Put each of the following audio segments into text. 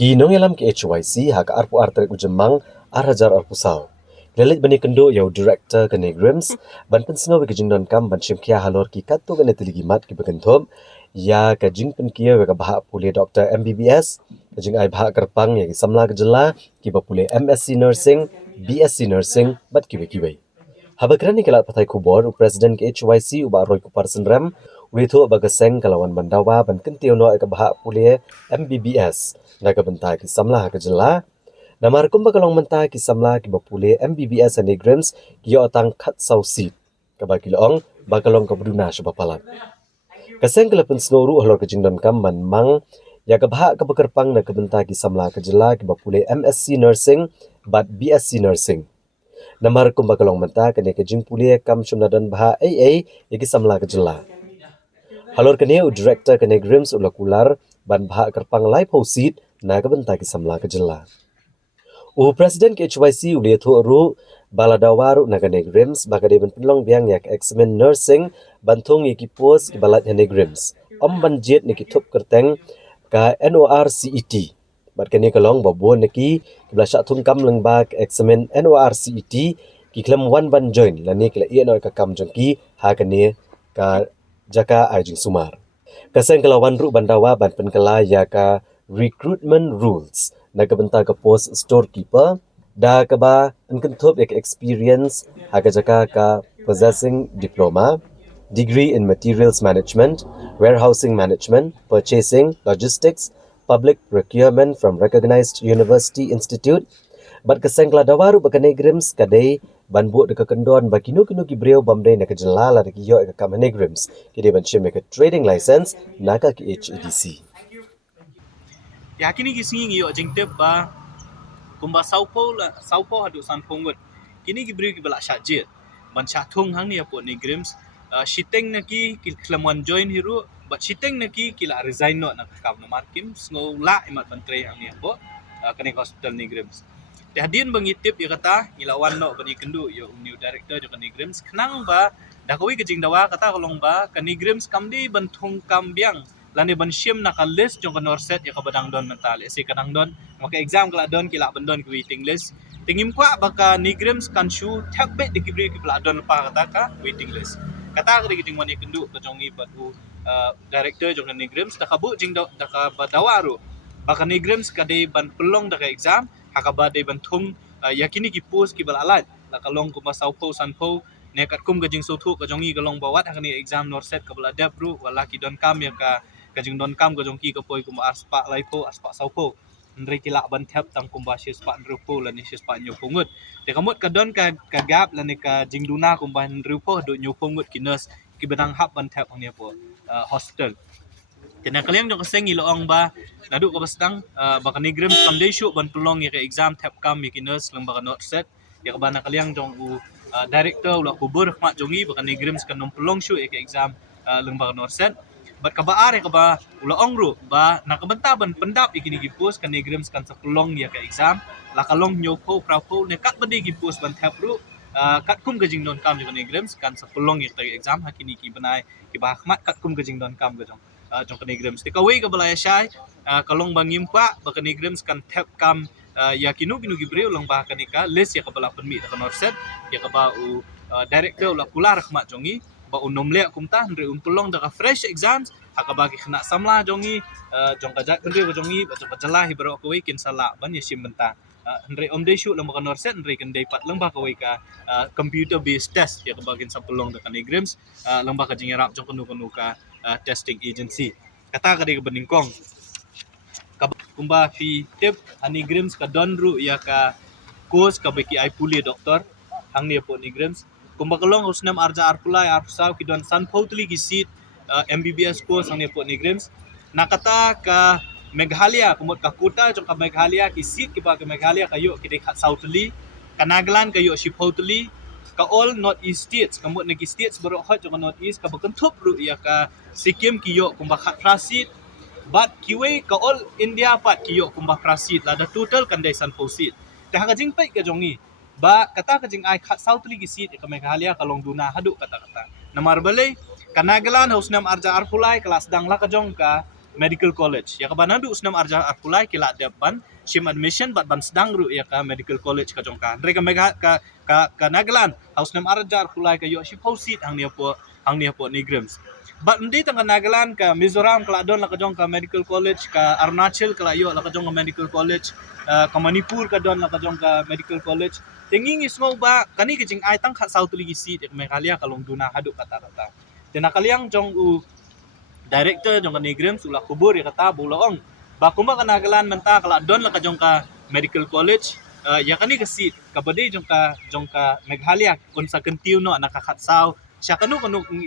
Kinong yalam ke HYC haka arpu artere ujemang arhajar arpusal. Lelit bani kendo yau director kene Grims ban pensno ke jingdon kam ban shimkia halor ki katto kene tiligimat ki bekentom ya ke jing penkia ke bahak pule Dr. MBBS ke jing ai bahak kerpang ya ki samla ke jela ki bapule MSc nursing BSc nursing bat kiwe. Habakrani kelat patai kubor Presiden ke HYC uba Roy Kuparsen Rem Witho bagaseng kalawan bandawa ban kentio no ke bahak pule MBBS naga bentai ki samla ke jela namar kumba kalong mentai ki samla ki bapule MBBS ane Grims ki otang khat sausit ke bagi loong bakalong ke beduna sebapalan kaseng kelapen snoru halor ke jingdon kam man mang ya ke bahak ke bekerpang na ke bentai ki samla ke jela ki bapule MSc nursing bat BSc nursing namar kumba kalong mentai kene ke jing pule kam shumnadan bahak AA ya ki samla ke jela halor kene u director kene Grims ulakular ban bahak kerpang lai pausit na ke bentai ki samla ke jela Presiden ke HYC ulia thu ru baladawaru nagane Grims bagade ban penlong biang yak examen nursing bantung yaki pos ki balat hane Grims banjet niki thup kerteng ka NORCET bat kene kalong babon niki kibla sha thum kam leng ba examen NORCET ki klam wan ban join lani kila no ka kam jongki ha kane ka jaka ajing sumar kaseng kalawan ru bandawa ban penkala ya ka recruitment rules na kabenta ka post storekeeper da ka ba enkenthop ya experience haga jaka ka possessing diploma degree in materials management warehousing management purchasing logistics public procurement from recognized university institute bat kaseng kala dawaru bakane Grims kadai banbu de kendon bakinu kinu ki breu bamdai na ka jelala de ki yo ka kamane Grims kide ban shim ka trading license naka ki HEDC yakini gisingi yo jingtep ba kumba saupo hadu san pongut kini gibri gi bala shajit ban chathung hang ni apo ni Grims shiteng na ki klamwan join hiru but shiteng na ki kila resign no na kam no markim sngo la imat bantre ang ni apo kani hospital ni Grims hadin bangitip ya kata ilawan no bani kendu yo new director jo kani Grims kenang ba dakawi kejing dawa kata kolong ba kani Grims kamdi bantung kambiang lani ban shim na ka list jong ka norset ya ka badang don mental si kadang don maka exam kala don kila bandon ki waiting list tingim kwa baka ni Grims kan shu thabbe de kibri ki pla don pa kata ka waiting list kata ka diging mani kendu ka jongi batu director jong ka ni Grims da kabu jing da ka badawaru baka ni Grims ka de ban pelong da ka exam hakaba de ban thung yakini ki post ki balalat la kalong ko masaupo sanpo ne kat kum gajing sotu ka jongi kalong bawat hakani exam norset ka bala debru wala ki don kam ya ka kajing don kam ka jongki ka poi kum aspa laipo aspa saupo ndre kila ban thap tang kum ba shis pa ndrupo la ni shis pa nyu pungut te kamut ka don ka gap la ni ka jingduna kum ba ndrupo do nyu pungut ki nurse ki benang hap ban thap ni po hospital kena kalian jong keseng iloong ba nadu ka bastang baka ni Grims kam day show ban pelong ya ka exam thap kam ya ki nurse lang baka not set ya ka ba na kalian jong director ula kubur mak jongi baka ni Grims kan nom pelong show ya ka exam lang baka not set bat ka ba are ka ba ula ongru ba nakabenta ban pendap ikini gipus kan ni Grims kan sa pelong ya ka exam la kalong nyopo prapo ne kat badi gipus ban thap ru kat kum gajing don kam jong ni Grims kan sa pelong ya ka exam hakini ki banai ki ba khmat kat kum gajing don kam gajong jong ka ni Grims ti kawi ka balaya syai kalong bangim pa baka ni Grims kan thap kam ya kinu gibreu long ba kanika list ya ka bala penmi ka norset ya ka ba u director ula kular khmat jongi ba unom le kumta ndre pelong da ka fresh exams hakaba ki khna samla jongi jong ka jak ndre jongi ba jong jala hi baro ko kin sala ban ya sim benta ndre om de shu lang ba norset ndre kan dei pat lang ba ka ka computer based test ya ka ba kin sa pelong da ka ni Grims lang ba ka jingarap jong kanu ka testing agency kata ka di beningkong kumba fi tip ani Grims ka donru ya ka course ka beki ai puli doktor hang ni po ni Grims kumba kalong usnam arja arpulai arsaw ki don san pautli ki seat MBBS course hang ni po ni Grims nakata ka Meghalaya kumot ka kuta jong ka Meghalaya ki seat ki ba ka Meghalaya kayo ki dekhat southly kanagalan kayo shipautli ka all north east states kamot nagi states baro hot jong north east ka bakentup ru ya ka Sikkim kiyo kumba khat prasit but kiwe ka all India pat kiyo kumba prasit la da total kandai san posit ta ka jing pai ka jongi ba kata ka jing ai khat southly ki seat ka Meghalaya ka long duna hadu kata namar balai kanagalan hosnam arja arpulai kelas dang la ka jong ka medical college ya ka banadu usnam arja arpulai kila depan shim admission bat ban sedang ru ya ka medical college ka jongka ndre ka mega ka Nagaland usnam arja arpulai ka yo shi pausit hang ni po ni Grims bat ndi tang ka Nagaland ka Mizoram kala don la ka jong ka medical college ka Arunachal kala yo la ka jong ka medical college ka Manipur ka don la ka jong ka medical college tinging ismo ba kani kijing ai tang khat South ligi si dek Meghalaya kalong duna haduk kata-kata tena kaliang jong u director jong ka ni Grims ulah kubur ya kata bulong ba kuma ka Nagaland menta kala don la ka jong ka medical college ya kani ka seat ka bade jong ka Meghalaya kun sa kentiu no nakakhat saw siya kanu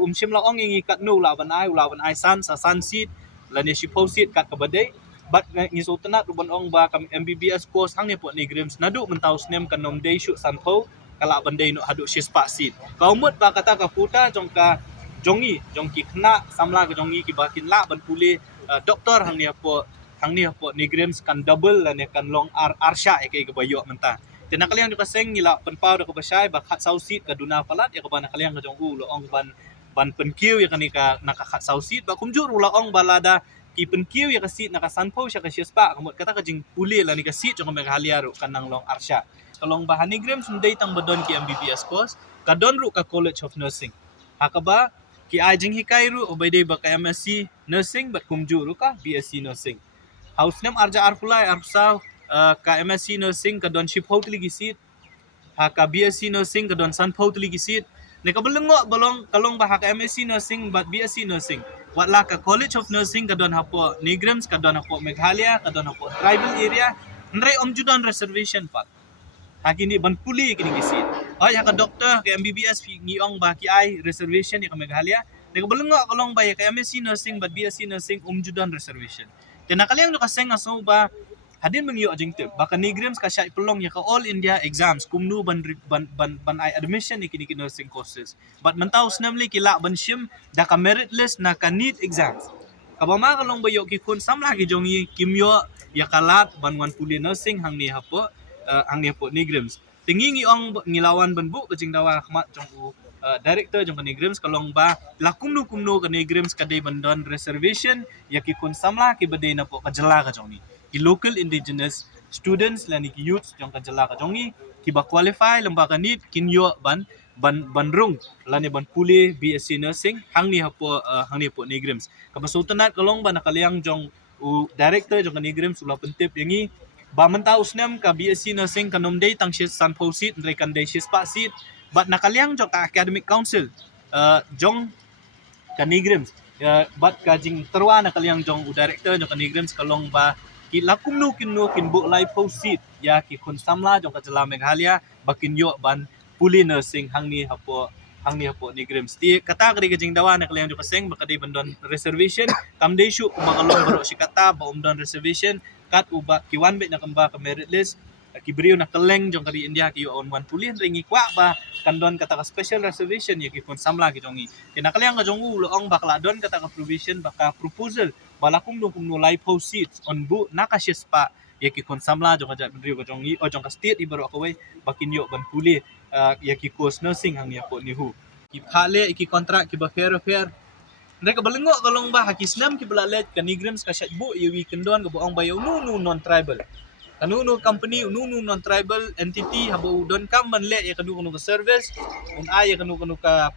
umsim la ong ingi kat no laban ai san sa san seat la ni si posit kat ka bade but ngi so tenat ruban ong ba kam MBBS course hang ni po ni Grims nadu mentau snem kanom day shoot sanpo kala bandai no hadu si spa seat ka umut ba kata ka puta jong ka jongi jong ki kena samla ka jongi ki bakin la ban pule doktor hang ni po ni Grims kan double la ne kan long arsha e ke bayo menta tena kaliang du kaseng ngila penpau da ka basai ba khat sau seat ka duna palat ya ka ban kaliang ka jong u lo ong ban penkiu ya kani ka nakakhat sau seat ba kumjur ula ong balada ki penkiu ya ka seat naka sanpo siya ka spa kamot kata ka jing puli la ni ka seat jong Meghalaya ru kanang long arsha kalong ba ni Grims mday tang badon ki MBBS course kadon ru ka College of Nursing hakaba ki ajing hikai ru obay ba ka MSc Nursing bat kumjur ru ka BSc Nursing house name arja arpulai arsaw ka MSc Nursing ka don ship hotel gisit ha ka BSc Nursing ka don san hotel gisit ne ka belengo balong kalong ba ha ka MSc Nursing bat BSc Nursing wat la ka College of Nursing ka don hapo ni Grims ka don hapo Meghalaya ka don hapo tribal area ndre omjudan reservation pat hakini ban puli kini gisit ay ka doktor ka MBBS ngiong ba ki ai reservation ya ka Meghalaya ne ka belengo kalong ba ya ka MSc Nursing bat BSc Nursing omjudan reservation kena kaliang no kaseng aso ba hadin mengyo ajing tip baka ni Grims ka siya pelong ya ka all India exams kumnu ban ai admission ni kini nursing courses but mentau snamli kila ban shim da ka merit list na ka NEET exams kabama kalong bayo ki kun samla ki jongi kimyo ya kalat ban wan puli nursing hang ni hapo ni Grims tingi ong ngilawan ban bu kajing dawa khmat jong u director jong ka ni Grims kalong ba lakumnu ka ni Grims ka day bandon reservation ya ki kun samla ki bade na po kajala ka jong ni ki local indigenous students lani ki youth jong ka jala ka jongi ki ba qualify lamba ka NEET kinyo banrung lani ban puli BSc Nursing hang ni hapo ni Grims kabasutanat kalong ba nakaliang jong u director jong ka ni Grims ula pentip yangi ba mentau usnem ka BSc Nursing kanom day tang shis san posit ndre kan day shis pa seat but nakaliang jong ka academic council jong ka ni Grims but ka jing terwa nakaliang jong u director jong ka ni Grims kalong ba ki lakumnu kinno kinbu live posit ya ki kun samla jong ka jala Meghalaya bakin yo ban puli nursing hang ni hapo ni Grims ti kata kadi kajing dawa na kaliang jong kaseng baka day bandon reservation kam day shu kumakalong baro si kata ba umdon reservation kat uba ki one bet na kamba ka merit list ki brio na kaleng jong kadi India ki on one puli ringi kwa ba kandon kata ka special reservation ya ki kun samla ki jongi kinakaliang ka jong ulo ong bakla don kata ka provision baka proposal balakum no live post seats on bu nakashispa ya ki kon samla jong ka brio ka jongi o jong ka state ibaro ka way bakin yo ban puli ya ki course nursing hang ya po ni hu ki phale ki contract ki ba fair ndeka balengo kalong ba hakisnam ki balalet ka ni Grims ka bu yewi kendon ka buong bayo no non tribal kanunu company nunu non tribal entity habo don kam manle ya kanu ka service un ay kanu ka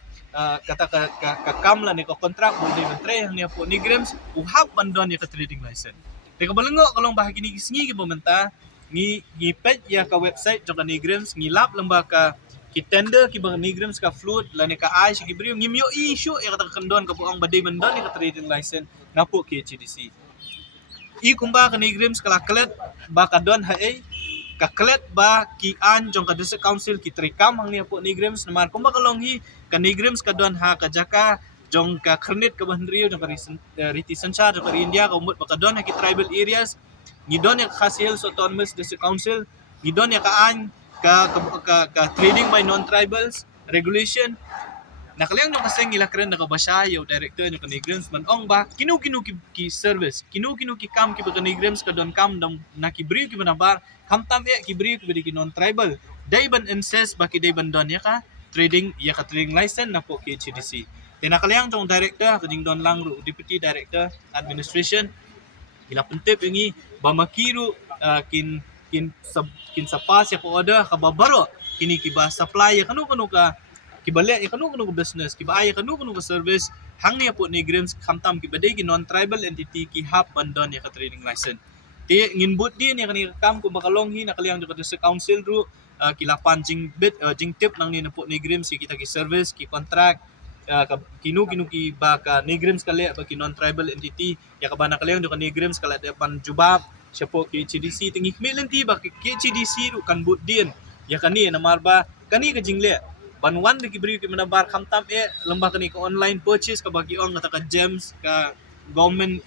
kata ka kamla ni ka contract mo ni tre ni po ni Grims uhap bandon ya ka trading license teka balengo kalong ba kini gisngi ki bomenta ni pet ya ka website jong ka ni Grims ngilap lamba ka ki tender ki bang ni Grims ka float la ni ka ay si brio ngimyo issue ya ka kendon ka buong badai bandon ni ka trading license na po ki HDC i kumba ka ni Grims kala klet ba ka don hae ka klet ba ki an jong ka district council ki trikam hang ni po ni Grims namar kumba kalong hi ka ni Grims ka don ha ka jaka jong ka kernit ka bandrio jong ka riti sancha jong ka India ka umut ba ka don ha ki tribal areas ni don ya Khasi Hills Autonomous District Council ni don ya ka an ka trading by non-tribals regulation nakaliang nung kaseng ila kren nakabasya yung director yung ka ni Grims man ong ba kinu ki service kinu ki kam ki ba ka ni Grims ka don kam dam nakibriyo ki manabar kam tam kibriyo ki ki non-tribal day ban incest ba ki day ban don ya ka trading license na po ki HDC tinakaliang tong director kading don lang ru deputy director administration Gila pentip yangi bamakiru kin sapas ya ko order ka babaro kini kiba supply ya kanu ka kibalik ya kanu ka business kiba ya kanu ka service hang ni po ni Grims kamtam kibadai ki non tribal entity ki hub bandon ya ka trading license ti nginbut din ya kani kam ko bakalong hi nakaliang do ka sa council ru kilapan jing tip nang ni po ni Grims kita ki service ki contract kinu ki ba ka ni Grims kali ba ki non tribal entity ya ka ba nakaliang do ka ni Grims kala depan jubab siya po KHDC tingi milanti ba KHDC ru kan but din ya kani na marba kani ka jingle banwan di kibri ki manabar kamtam lembah kani ka online purchase ka bagi ong ka gems ka government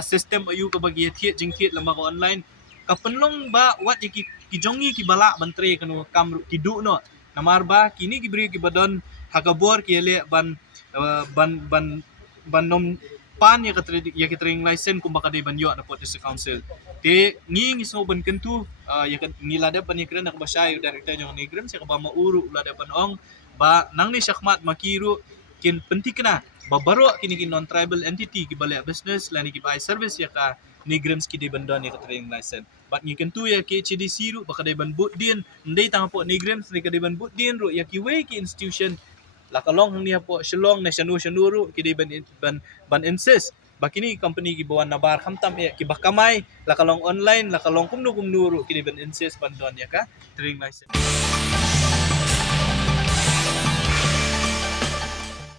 system ayu ka bagi thiet jingthiet lembah ka online ka penlong ba wat ki jongi ki bala bantre kanu kam ki du no na marba kini kibri ki badon hakabor ki ele ban nom pan ya ka trading license kung baka day banyo na po sa council te ngi so ban kentu ya kan ngilada pan ni kren na ba siya director yung ni Grims ya ka ba mauru ulada pan ong ba nang ni syakmat makiru kin pentik na babaro kini kin non tribal entity ki bale business lani ki buy service ya ka ni Grims ki day bandon ya ka trading license but ngi kentu ya ki HDC ru baka day ban but din ndai tang po ni Grims ni ka day ban but din ru ya ki way ki institution lakalong niya po silong na syanuru kidi ban insist bakini company ki bawan nabar hamtam ki bakamay lakalong online lakalong kumnu ru kidi ban insist bandon ya ka trading license